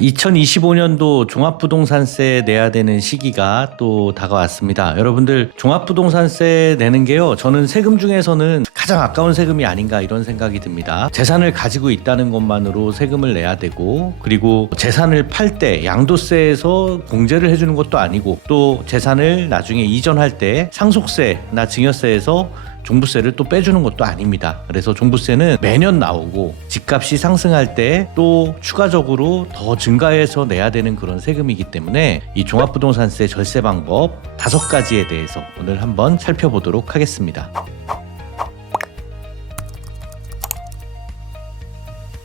2025년도 종합부동산세 내야 되는 시기가 또 다가왔습니다. 여러분들 종합부동산세 내는 게요, 저는 세금 중에서는 가장 아까운 세금이 아닌가 이런 생각이 듭니다. 재산을 가지고 있다는 것만으로 세금을 내야 되고, 그리고 재산을 팔 때 양도세에서 공제를 해주는 것도 아니고, 또 재산을 나중에 이전할 때 상속세나 증여세에서 종부세를 또 빼주는 것도 아닙니다. 그래서 종부세는 매년 나오고 집값이 상승할 때 또 추가적으로 더 증가해서 내야 되는 그런 세금이기 때문에 이 종합부동산세 절세 방법 5가지에 대해서 오늘 한번 살펴보도록 하겠습니다.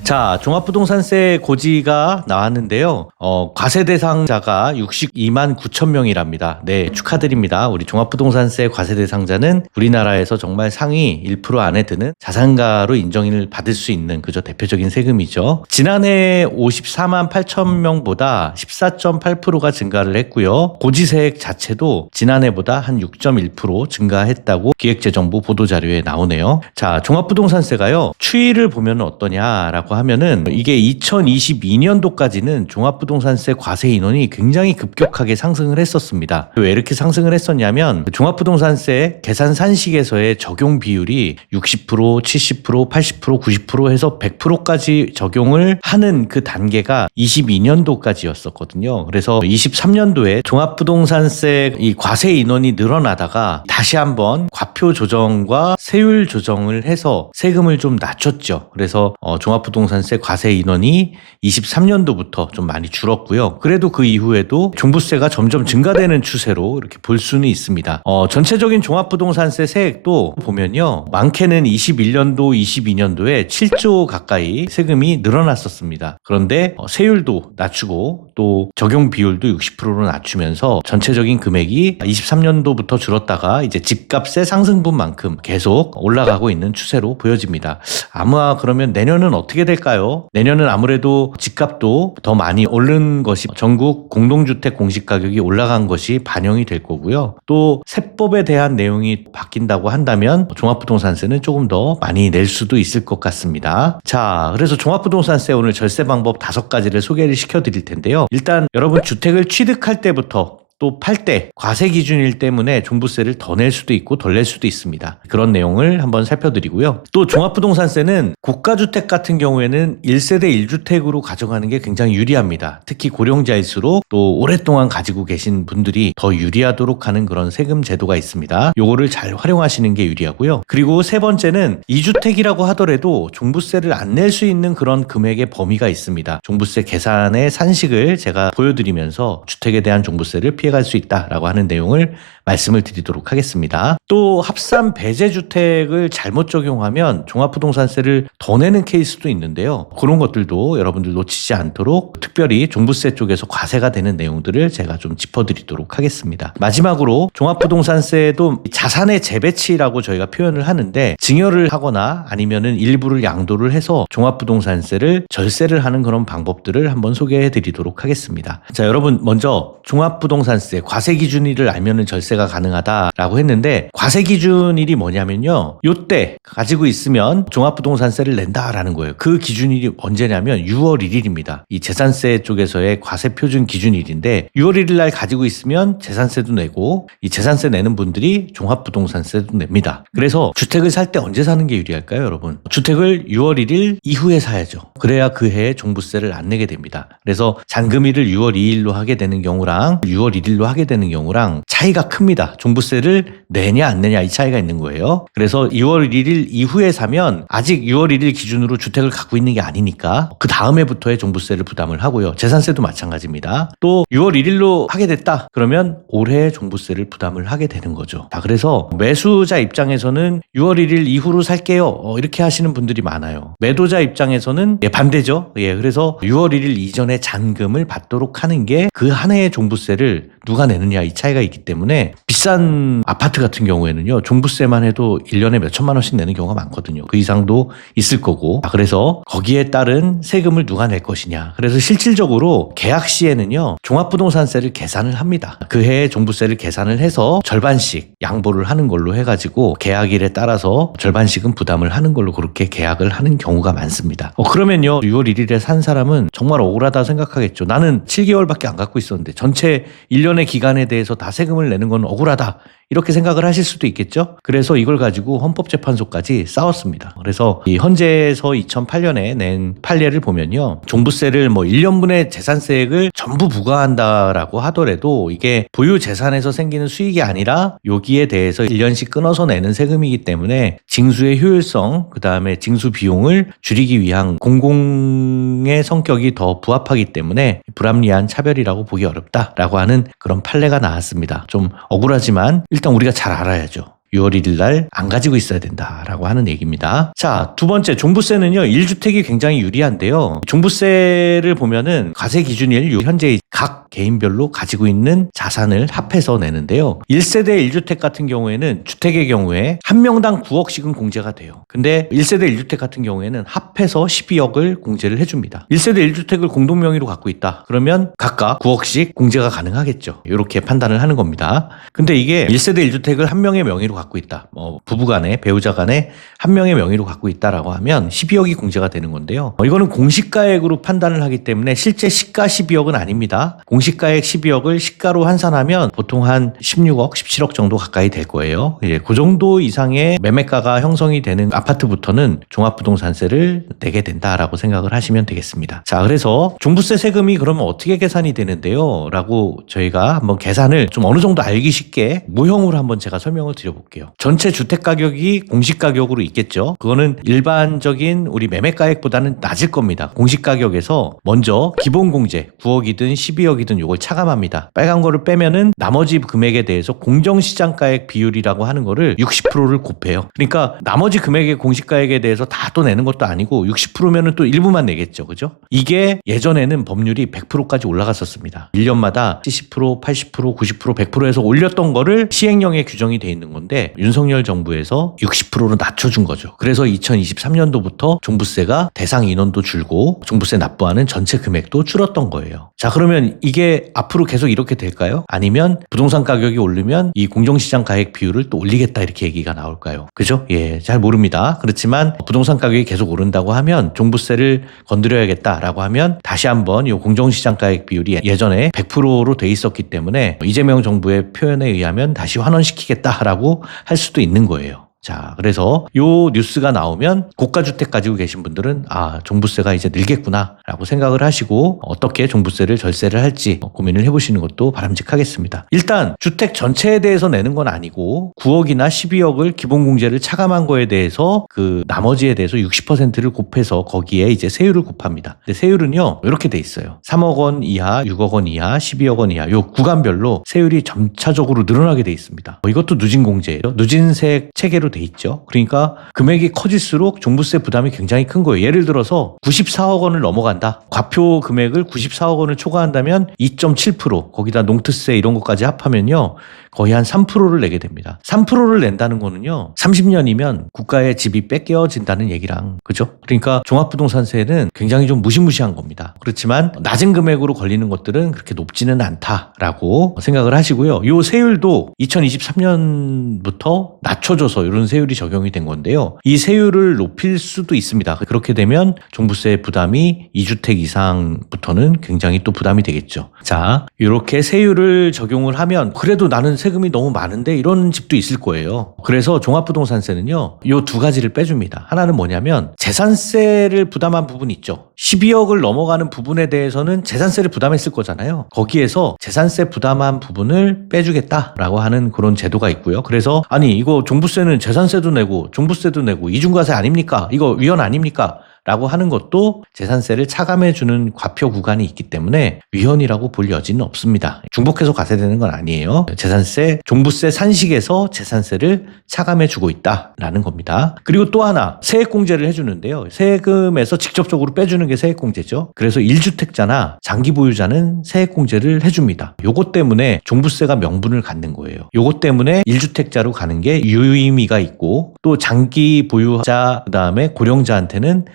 자, 종합부동산세 고지가 나왔는데요. 과세 대상자가 62만 9천 명이랍니다. 네, 축하드립니다. 우리 종합부동산세 과세 대상자는 우리나라에서 정말 상위 1% 안에 드는 자산가로 인정을 받을 수 있는 그저 대표적인 세금이죠. 지난해 54만 8천 명보다 14.8%가 증가를 했고요. 고지세액 자체도 지난해보다 한 6.1% 증가했다고 기획재정부 보도자료에 나오네요. 자, 종합부동산세가요, 추이를 보면 어떠냐라고 하면은 이게 2022년도까지는 종합부동산세 과세 인원이 굉장히 급격하게 상승을 했었습니다. 왜 이렇게 상승을 했었냐면 종합부동산세 계산 산식에서의 적용 비율이 60%, 70%, 80%, 90% 해서 100%까지 적용을 하는 그 단계가 22년도까지였었거든요. 그래서 23년도에 종합부동산세 이 과세 인원이 늘어나다가 다시 한번 과표 조정과 세율 조정을 해서 세금을 좀 낮췄죠. 그래서 종합부동산세 과세 인원이 23년도부터 좀 많이 줄었고요. 그래도 그 이후에도 종부세가 점점 증가되는 추세로 이렇게 볼 수는 있습니다. 전체적인 종합부동산세 세액도 보면요, 많게는 21년도, 22년도에 7조 가까이 세금이 늘어났었습니다. 그런데 세율도 낮추고 또 적용 비율도 60%로 낮추면서 전체적인 금액이 23년도부터 줄었다가 이제 집값의 상승분만큼 계속 올라가고 있는 추세로 보여집니다. 아마 그러면 내년은 어떻게 될까요? 내년은 아무래도 집값도 더 많이 오른 것이, 전국 공동주택 공시가격이 올라간 것이 반영이 될 거고요. 또 세법에 대한 내용이 바뀐다고 한다면 종합부동산세는 조금 더 많이 낼 수도 있을 것 같습니다. 자, 그래서 종합부동산세 오늘 절세 방법 5가지를 소개를 시켜드릴 텐데요. 일단 여러분 주택을 취득할 때부터 또 팔 때 과세 기준일 때문에 종부세를 더 낼 수도 있고 덜 낼 수도 있습니다. 그런 내용을 한번 살펴드리고요. 또 종합부동산세는 고가주택 같은 경우에는 1세대 1주택으로 가져가는 게 굉장히 유리합니다. 특히 고령자일수록 또 오랫동안 가지고 계신 분들이 더 유리하도록 하는 그런 세금 제도가 있습니다. 요거를 잘 활용하시는 게 유리하고요. 그리고 세 번째는 2주택이라고 하더라도 종부세를 안 낼 수 있는 그런 금액의 범위가 있습니다. 종부세 계산의 산식을 제가 보여드리면서 주택에 대한 종부세를 피해갈 수 있다라고 하는 내용을 말씀을 드리도록 하겠습니다. 또 합산 배제주택을 잘못 적용하면 종합부동산세를 더 내는 케이스도 있는데요. 그런 것들도 여러분들 놓치지 않도록 특별히 종부세 쪽에서 과세가 되는 내용들을 제가 좀 짚어드리도록 하겠습니다. 마지막으로 종합부동산세도 자산의 재배치라고 저희가 표현을 하는데, 증여를 하거나 아니면은 일부를 양도를 해서 종합부동산세를 절세를 하는 그런 방법들을 한번 소개해 드리도록 하겠습니다. 자, 여러분 먼저 종합부동산세 과세 기준일을 알면은 절세가 가능하다라고 했는데, 과세 기준일이 뭐냐면요, 요때 가지고 있으면 종합부동산세를 낸다라는 거예요. 그 기준일이 언제냐면 6월 1일입니다. 이 재산세 쪽에서의 과세 표준 기준일인데 6월 1일 날 가지고 있으면 재산세도 내고, 이 재산세 내는 분들이 종합부동산세도 냅니다. 그래서 주택을 살 때 언제 사는 게 유리할까요, 여러분? 주택을 6월 1일 이후에 사야죠. 그래야 그 해에 종부세를 안 내게 됩니다. 그래서 잔금일을 6월 2일로 하게 되는 경우랑 6월 1일로 하게 되는 경우랑 차이가 큽니다. 종부세를 내냐 안 내냐 이 차이가 있는 거예요. 그래서 6월 1일 이후에 사면 아직 6월 1일 기준으로 주택을 갖고 있는 게 아니니까 그 다음 해부터의 종부세를 부담을 하고요. 재산세도 마찬가지입니다. 또 6월 1일로 하게 됐다 그러면 올해 종부세를 부담을 하게 되는 거죠. 자, 그래서 매수자 입장에서는 6월 1일 이후로 살게요, 이렇게 하시는 분들이 많아요. 매도자 입장에서는 반대죠. 그래서 6월 1일 이전에 잔금을 받도록 하는 게 그 한 해의 종부세를 누가 내느냐 이 차이가 있기 때문에 때문에 비싼 아파트 같은 경우에는요, 종부세만 해도 1년에 몇 천만 원씩 내는 경우가 많거든요. 그 이상도 있을 거고. 그래서 거기에 따른 세금을 누가 낼 것이냐. 그래서 실질적으로 계약 시에는요, 종합부동산세를 계산을 합니다. 그 해에 종부세를 계산을 해서 절반씩 양보를 하는 걸로 해가지고 계약일에 따라서 절반씩은 부담을 하는 걸로 그렇게 계약을 하는 경우가 많습니다. 그러면요, 6월 1일에 산 사람은 정말 억울하다 생각하겠죠. 나는 7개월밖에 안 갖고 있었는데 전체 1년의 기간에 대해서 다 세금을 내는 건 억울하다. 이렇게 생각을 하실 수도 있겠죠. 그래서 이걸 가지고 헌법재판소까지 싸웠습니다. 그래서 이 헌재에서 2008년에 낸 판례를 보면요, 종부세를 1년분의 재산세액을 전부 부과한다라고 하더라도 이게 보유 재산에서 생기는 수익이 아니라 여기에 대해서 1년씩 끊어서 내는 세금이기 때문에 징수의 효율성, 그 다음에 징수 비용을 줄이기 위한 공공의 성격이 더 부합하기 때문에 불합리한 차별이라고 보기 어렵다라고 하는 그런 판례가 나왔습니다. 좀 억울하지만 일단 우리가 잘 알아야죠. 6월 1일 날 안 가지고 있어야 된다라고 하는 얘기입니다. 자, 두 번째, 종부세는요, 1주택이 굉장히 유리한데요. 종부세를 보면은 과세 기준일 현재 각 개인별로 가지고 있는 자산을 합해서 내는데요. 1세대 1주택 같은 경우에는 주택의 경우에 한 명당 9억씩은 공제가 돼요. 근데 1세대 1주택 같은 경우에는 합해서 12억을 공제를 해줍니다. 1세대 1주택을 공동명의로 갖고 있다. 그러면 각각 9억씩 공제가 가능하겠죠. 이렇게 판단을 하는 겁니다. 근데 이게 1세대 1주택을 한 명의 명의로 갖고 있다. 부부간에, 배우자간에 한 명의 명의로 갖고 있다라고 하면 12억이 공제가 되는 건데요. 이거는 공시가액으로 판단을 하기 때문에 실제 시가 12억은 아닙니다. 공시가액 12억을 시가로 환산하면 보통 한 16억, 17억 정도 가까이 될 거예요. 그 정도 이상의 매매가가 형성이 되는 아파트부터는 종합부동산세를 내게 된다라고 생각을 하시면 되겠습니다. 자, 그래서 종부세 세금이 그러면 어떻게 계산이 되는데요? 라고 저희가 한번 계산을 좀 어느 정도 알기 쉽게 모형으로 한번 제가 설명을 드려볼게요. 전체 주택 가격이 공시 가격으로 있겠죠. 그거는 일반적인 우리 매매가액보다는 낮을 겁니다. 공시 가격에서 먼저 기본 공제 9억이든 12억이든 요걸 차감합니다. 빨간 거를 빼면은 나머지 금액에 대해서 공정시장가액 비율이라고 하는 거를 60%를 곱해요. 그러니까 나머지 금액의 공시가액에 대해서 다 또 내는 것도 아니고 60%면은 또 일부만 내겠죠. 그죠? 이게 예전에는 법률이 100%까지 올라갔었습니다. 1년마다 70%, 80%, 90%, 100%에서 올렸던 거를 시행령에 규정이 돼 있는 건데 윤석열 정부에서 60%로 낮춰준 거죠. 그래서 2023년도부터 종부세가 대상 인원도 줄고 종부세 납부하는 전체 금액도 줄었던 거예요. 자, 그러면 이게 앞으로 계속 이렇게 될까요? 아니면 부동산 가격이 오르면 이 공정시장 가액 비율을 또 올리겠다 이렇게 얘기가 나올까요? 그죠? 예, 잘 모릅니다. 그렇지만 부동산 가격이 계속 오른다고 하면 종부세를 건드려야겠다라고 하면 다시 한번 이 공정시장 가액 비율이 예전에 100%로 돼 있었기 때문에 이재명 정부의 표현에 의하면 다시 환원시키겠다라고 할 수도 있는 거예요. 자, 그래서 요 뉴스가 나오면 고가주택 가지고 계신 분들은 종부세가 이제 늘겠구나 라고 생각을 하시고 어떻게 종부세를 절세를 할지 고민을 해보시는 것도 바람직하겠습니다. 일단 주택 전체에 대해서 내는 건 아니고 9억이나 12억을 기본공제를 차감한 거에 대해서 그 나머지에 대해서 60%를 곱해서 거기에 이제 세율을 곱합니다. 근데 세율은요 이렇게 돼 있어요. 3억 원 이하, 6억 원 이하, 12억 원 이하 요 구간별로 세율이 점차적으로 늘어나게 돼 있습니다. 이것도 누진공제예요. 누진세 체계로 돼 있죠. 그러니까 금액이 커질수록 종부세 부담이 굉장히 큰 거예요. 예를 들어서 94억 원을 넘어간다. 과표 금액을 94억 원을 초과한다면 2.7% 거기다 농트세 이런 것까지 합하면요. 거의 한 3%를 내게 됩니다. 3%를 낸다는 거는요. 30년이면 국가의 집이 뺏겨진다는 얘기랑 그죠? 그러니까 종합부동산세는 굉장히 좀 무시무시한 겁니다. 그렇지만 낮은 금액으로 걸리는 것들은 그렇게 높지는 않다라고 생각을 하시고요. 이 세율도 2023년부터 낮춰줘서 이런 세율이 적용이 된 건데요. 이 세율을 높일 수도 있습니다. 그렇게 되면 종부세 부담이 2주택 이상부터는 굉장히 또 부담이 되겠죠. 자, 이렇게 세율을 적용을 하면 그래도 나는 세금이 너무 많은데 이런 집도 있을 거예요. 그래서 종합부동산세는요. 요 두 가지를 빼줍니다. 하나는 뭐냐면 재산세를 부담한 부분이 있죠. 12억을 넘어가는 부분에 대해서는 재산세를 부담했을 거잖아요. 거기에서 재산세 부담한 부분을 빼주겠다라고 하는 그런 제도가 있고요. 그래서 아니 이거 종부세는 재산세도 내고 종부세도 내고 이중과세 아닙니까? 이거 위헌 아닙니까? 라고 하는 것도 재산세를 차감해주는 과표 구간이 있기 때문에 위헌이라고 볼 여지는 없습니다. 중복해서 과세되는 건 아니에요. 재산세, 종부세 산식에서 재산세를 차감해주고 있다라는 겁니다. 그리고 또 하나 세액공제를 해주는데요. 세금에서 직접적으로 빼주는 게 세액공제죠. 그래서 1주택자나 장기보유자는 세액공제를 해줍니다. 요것 때문에 종부세가 명분을 갖는 거예요. 요것 때문에 1주택자로 가는 게 유의미가 있고 또 장기보유자 그다음에 고령자한테는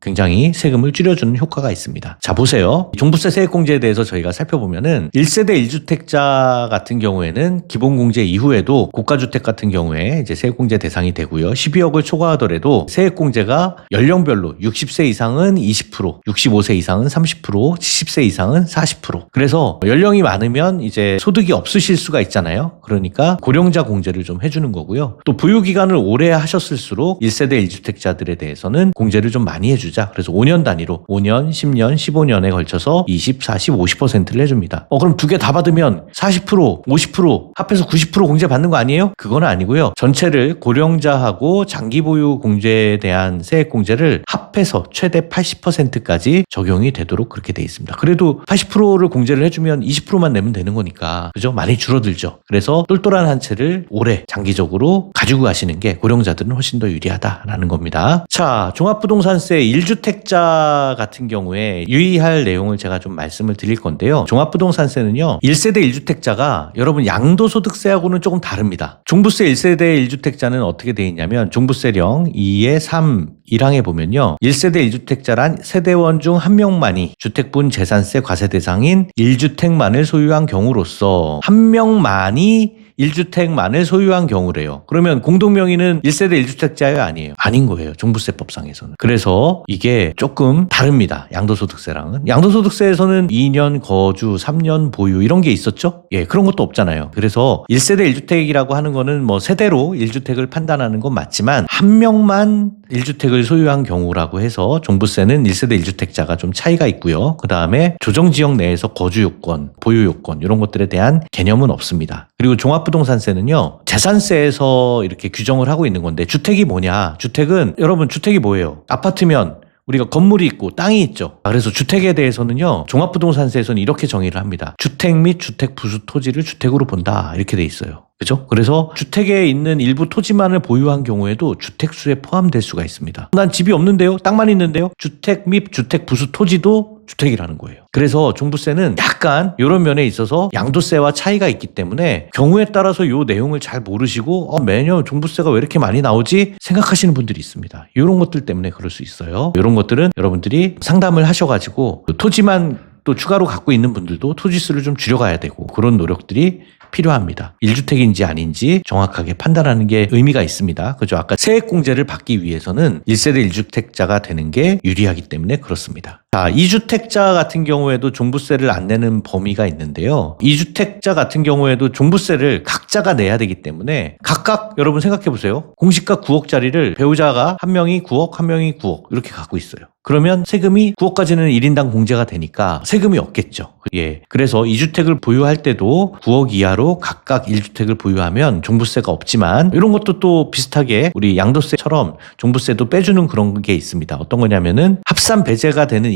굉장히 세금을 줄여주는 효과가 있습니다. 자, 보세요. 종부세 세액공제에 대해서 저희가 살펴보면은 1세대 1주택자 같은 경우에는 기본공제 이후에도 고가주택 같은 경우에 이제 세액공제 대상이 되고요. 12억을 초과하더라도 세액공제가 연령별로 60세 이상은 20%, 65세 이상은 30%, 70세 이상은 40%. 그래서 연령이 많으면 이제 소득이 없으실 수가 있잖아요. 그러니까 고령자 공제를 좀 해주는 거고요. 또 보유기간을 오래 하셨을수록 1세대 1주택자들에 대해서는 공제를 좀 많이 해주자. 그래서 5년 단위로 5년, 10년, 15년에 걸쳐서 20, 40, 50%를 해줍니다. 그럼 두 개 다 받으면 40%, 50% 합해서 90% 공제 받는 거 아니에요? 그건 아니고요. 전체를 고령자하고 장기보유 공제에 대한 세액 공제를 합해서 최대 80%까지 적용이 되도록 그렇게 돼 있습니다. 그래도 80%를 공제를 해주면 20%만 내면 되는 거니까 그죠? 많이 줄어들죠. 그래서 똘똘한 한 채를 오래 장기적으로 가지고 가시는 게 고령자들은 훨씬 더 유리하다라는 겁니다. 자, 종합부동산세 1주택자 같은 경우에 유의할 내용을 제가 좀 말씀을 드릴 건데요. 종합부동산세는요. 1세대 1주택자가 여러분 양도소득세하고는 조금 다릅니다. 종부세 1세대 1주택자는 어떻게 되어 있냐면 종부세령 2의 3 1항에 보면요. 1세대 1주택자란 세대원 중 한 명만이 주택분 재산세 과세 대상인 1주택만을 소유한 경우로서 한 명만이 1주택만을 소유한 경우래요. 그러면 공동명의는 1세대 1주택자예요? 아니에요? 아닌 거예요. 종부세법상에서는. 그래서 이게 조금 다릅니다. 양도소득세랑은. 양도소득세에서는 2년 거주, 3년 보유 이런 게 있었죠? 예, 그런 것도 없잖아요. 그래서 1세대 1주택이라고 하는 거는 뭐 세대로 1주택을 판단하는 건 맞지만 한 명만 1주택을 소유한 경우라고 해서 종부세는 1세대 1주택자가 좀 차이가 있고요. 그 다음에 조정지역 내에서 거주요건, 보유요건 이런 것들에 대한 개념은 없습니다. 그리고 종합부동산세는요. 재산세에서 이렇게 규정을 하고 있는 건데 주택이 뭐냐. 주택은 여러분 주택이 뭐예요? 아파트면 우리가 건물이 있고 땅이 있죠. 그래서 주택에 대해서는요. 종합부동산세에서는 이렇게 정의를 합니다. 주택 및 주택 부수 토지를 주택으로 본다. 이렇게 돼 있어요. 그죠? 그래서 주택에 있는 일부 토지만을 보유한 경우에도 주택수에 포함될 수가 있습니다. 난 집이 없는데요? 땅만 있는데요? 주택 및 주택 부수 토지도 주택이라는 거예요. 그래서 종부세는 약간 이런 면에 있어서 양도세와 차이가 있기 때문에 경우에 따라서 이 내용을 잘 모르시고 매년 종부세가 왜 이렇게 많이 나오지? 생각하시는 분들이 있습니다. 이런 것들 때문에 그럴 수 있어요. 이런 것들은 여러분들이 상담을 하셔가지고 토지만 또 추가로 갖고 있는 분들도 토지수를 좀 줄여가야 되고 그런 노력들이 필요합니다. 1주택인지 아닌지 정확하게 판단하는 게 의미가 있습니다. 그죠? 아까 세액공제를 받기 위해서는 1세대 1주택자가 되는 게 유리하기 때문에 그렇습니다. 자, 2주택자 같은 경우에도 종부세를 안 내는 범위가 있는데요. 2주택자 같은 경우에도 종부세를 각자가 내야 되기 때문에 각각 여러분 생각해 보세요. 공시가 9억짜리를 배우자가 한 명이 9억, 한 명이 9억 이렇게 갖고 있어요. 그러면 세금이 9억까지는 1인당 공제가 되니까 세금이 없겠죠. 예. 그래서 2주택을 보유할 때도 9억 이하로 각각 1주택을 보유하면 종부세가 없지만 이런 것도 또 비슷하게 우리 양도세처럼 종부세도 빼주는 그런 게 있습니다. 어떤 거냐면은 합산 배제가 되는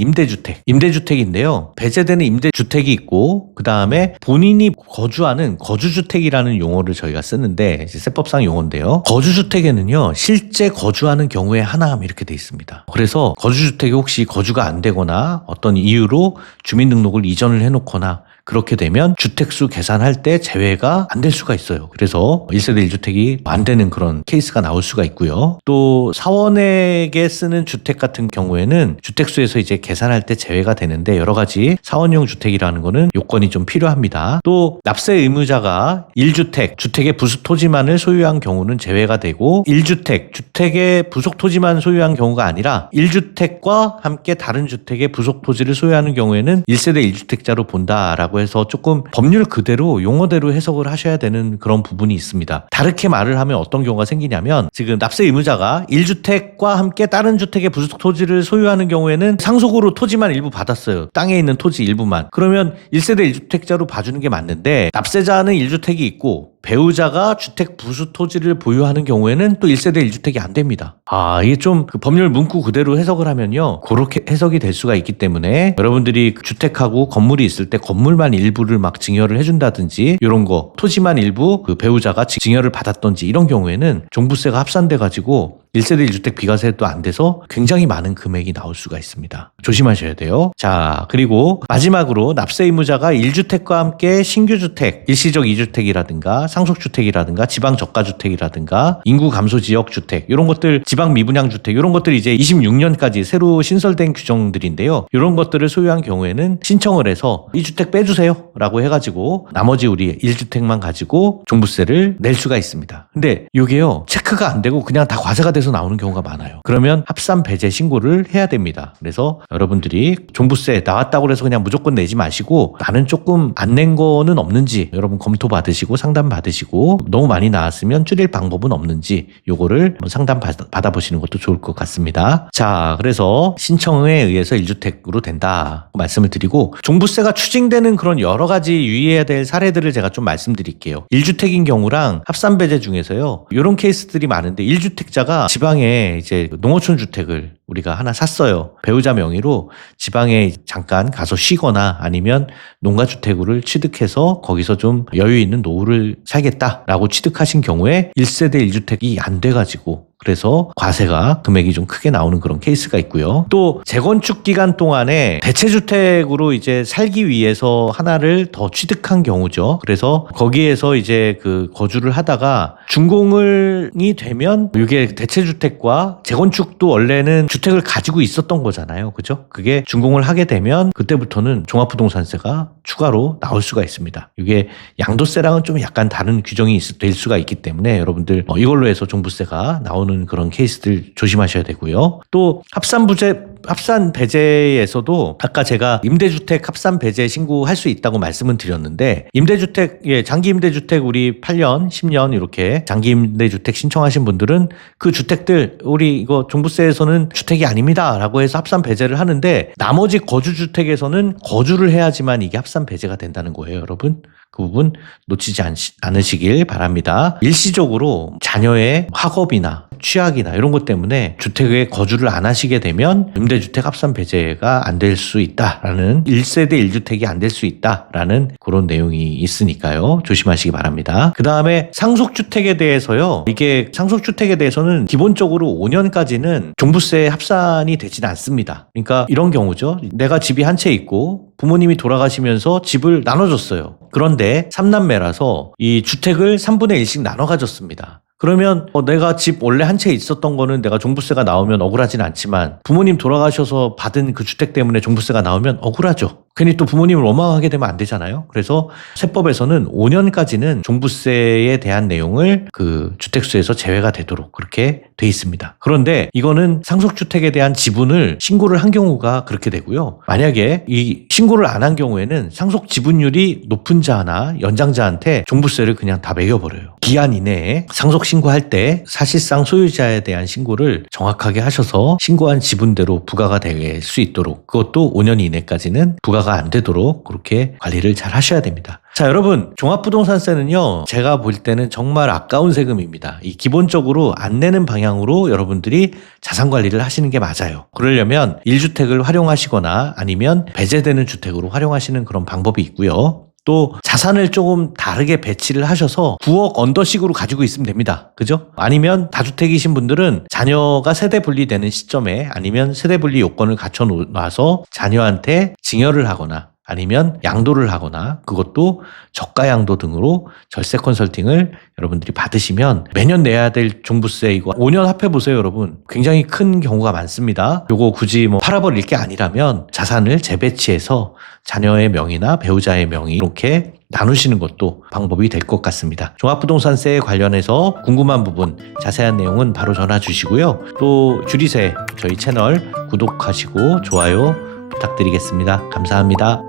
임대주택인데요. 배제되는 임대주택이 있고 그 다음에 본인이 거주하는 거주주택이라는 용어를 저희가 쓰는데 세법상 용어인데요. 거주주택에는요. 실제 거주하는 경우에 하나함 이렇게 돼 있습니다. 그래서 거주주택이 혹시 거주가 안 되거나 어떤 이유로 주민등록을 이전을 해놓거나 그렇게 되면 주택수 계산할 때 제외가 안 될 수가 있어요. 그래서 1세대 1주택이 안 되는 그런 케이스가 나올 수가 있고요. 또 사원에게 쓰는 주택 같은 경우에는 주택수에서 이제 계산할 때 제외가 되는데 여러 가지 사원용 주택이라는 거는 요건이 좀 필요합니다. 또 납세 의무자가 1주택, 주택의 부속 토지만을 소유한 경우는 제외가 되고 1주택, 주택의 부속 토지만 소유한 경우가 아니라 1주택과 함께 다른 주택의 부속 토지를 소유하는 경우에는 1세대 1주택자로 본다라고 해서 조금 법률 그대로 용어대로 해석을 하셔야 되는 그런 부분이 있습니다. 다르게 말을 하면 어떤 경우가 생기냐면 지금 납세 의무자가 1주택과 함께 다른 주택의 부속 토지를 소유하는 경우에는 상속으로 토지만 일부 받았어요. 땅에 있는 토지 일부만. 그러면 1세대 1주택자로 봐주는 게 맞는데 납세자는 1주택이 있고 배우자가 주택 부수 토지를 보유하는 경우에는 또 1세대 1주택이 안 됩니다. 이게 좀 그 법률 문구 그대로 해석을 하면요, 그렇게 해석이 될 수가 있기 때문에 여러분들이 주택하고 건물이 있을 때 건물만 일부를 막 증여를 해준다든지 이런 거, 토지만 일부 그 배우자가 증여를 받았던지 이런 경우에는 종부세가 합산돼 가지고 1세대 1주택 비과세도 안 돼서 굉장히 많은 금액이 나올 수가 있습니다. 조심하셔야 돼요. 자, 그리고 마지막으로 납세 의무자가 1주택과 함께 신규주택, 일시적 2주택이라든가 상속주택이라든가 지방저가주택이라든가 인구 감소 지역 주택, 이런 것들, 지방 미분양 주택, 이런 것들이 이제 26년까지 새로 신설된 규정들인데요. 이런 것들을 소유한 경우에는 신청을 해서 2주택 빼주세요 라고 해가지고 나머지 우리 1주택만 가지고 종부세를 낼 수가 있습니다. 근데 이게요, 체크가 안 되고 그냥 다 과세가 돼서 나오는 경우가 많아요. 그러면 합산 배제 신고를 해야 됩니다. 그래서 여러분들이 종부세 나왔다고 해서 그냥 무조건 내지 마시고, 나는 조금 안 낸 거는 없는지 여러분 검토 받으시고 상담 받으시고, 너무 많이 나왔으면 줄일 방법은 없는지 요거를 상담 받아보시는 것도 좋을 것 같습니다. 자, 그래서 신청에 의해서 1주택으로 된다 말씀을 드리고, 종부세가 추징되는 그런 여러 가지 유의해야 될 사례들을 제가 좀 말씀드릴게요. 1주택인 경우랑 합산 배제 중에서요, 이런 케이스들이 많은데, 1주택자가 지방에 이제 농어촌 주택을 우리가 하나 샀어요. 배우자 명의로 지방에 잠깐 가서 쉬거나 아니면 농가주택을 취득해서 거기서 좀 여유 있는 노후를 살겠다라고 취득하신 경우에 1세대 1주택이 안 돼가지고, 그래서 과세가 금액이 좀 크게 나오는 그런 케이스가 있고요. 또 재건축 기간 동안에 대체주택으로 이제 살기 위해서 하나를 더 취득한 경우죠. 그래서 거기에서 이제 그 거주를 하다가 준공이 되면, 이게 대체주택과 재건축도 원래는 주택을 가지고 있었던 거잖아요. 그죠? 그게 준공을 하게 되면 그때부터는 종합부동산세가 추가로 나올 수가 있습니다. 이게 양도세랑은 좀 약간 다른 규정이 될 수가 있기 때문에 여러분들 이걸로 해서 종부세가 나오는 그런 케이스들 조심하셔야 되고요. 또 합산 배제에서도 아까 제가 임대주택 합산 배제 신고할 수 있다고 말씀은 드렸는데, 임대주택, 장기 임대주택 우리 8년, 10년 이렇게 장기 임대주택 신청하신 분들은 그 주택들 우리 이거 종부세에서는 주택이 아닙니다라고 해서 합산 배제를 하는데, 나머지 거주주택에서는 거주를 해야지만 이게 합산 배제가 된다는 거예요, 여러분. 그 부분 놓치지 않으시길 바랍니다. 일시적으로 자녀의 학업이나 취학이나 이런 것 때문에 주택에 거주를 안 하시게 되면 임대주택 합산 배제가 안 될 수 있다라는, 1세대 1주택이 안 될 수 있다라는 그런 내용이 있으니까요. 조심하시기 바랍니다. 그 다음에 상속주택에 대해서요. 이게 상속주택에 대해서는 기본적으로 5년까지는 종부세 합산이 되지는 않습니다. 그러니까 이런 경우죠. 내가 집이 한 채 있고 부모님이 돌아가시면서 집을 나눠줬어요. 그런데 3남매라서 이 주택을 3분의 1씩 나눠 가졌습니다. 그러면 내가 집 원래 한 채 있었던 거는 내가 종부세가 나오면 억울하진 않지만, 부모님 돌아가셔서 받은 그 주택 때문에 종부세가 나오면 억울하죠. 괜히 또 부모님을 원망하게 되면 안 되잖아요. 그래서 세법에서는 5년까지는 종부세에 대한 내용을 그 주택수에서 제외가 되도록 그렇게 돼 있습니다. 그런데 이거는 상속주택에 대한 지분을 신고를 한 경우가 그렇게 되고요. 만약에 이 신고를 안 한 경우에는 상속 지분율이 높은 자나 연장자한테 종부세를 그냥 다 매겨버려요. 기한 이내에 상속 신고할 때 사실상 소유자에 대한 신고를 정확하게 하셔서 신고한 지분대로 부과가 될 수 있도록, 그것도 5년 이내까지는 부과가 안 되도록 그렇게 관리를 잘 하셔야 됩니다. 자, 여러분, 종합부동산세는요, 제가 볼 때는 정말 아까운 세금입니다. 이 기본적으로 안 내는 방향으로 여러분들이 자산 관리를 하시는 게 맞아요. 그러려면 1주택을 활용하시거나 아니면 배제되는 주택으로 활용하시는 그런 방법이 있고요. 또 자산을 조금 다르게 배치를 하셔서 9억 언더식으로 가지고 있으면 됩니다. 그죠? 아니면 다주택이신 분들은 자녀가 세대 분리되는 시점에, 아니면 세대 분리 요건을 갖춰 놔서 자녀한테 증여를 하거나 아니면 양도를 하거나, 그것도 저가 양도 등으로 절세 컨설팅을 여러분들이 받으시면 매년 내야 될 종부세, 이거 5년 합해 보세요, 여러분. 굉장히 큰 경우가 많습니다. 요거 굳이 팔아버릴 게 아니라면 자산을 재배치해서 자녀의 명의나 배우자의 명의 이렇게 나누시는 것도 방법이 될 것 같습니다. 종합부동산세에 관련해서 궁금한 부분, 자세한 내용은 바로 전화 주시고요. 또 주리세 저희 채널 구독하시고 좋아요 부탁드리겠습니다. 감사합니다.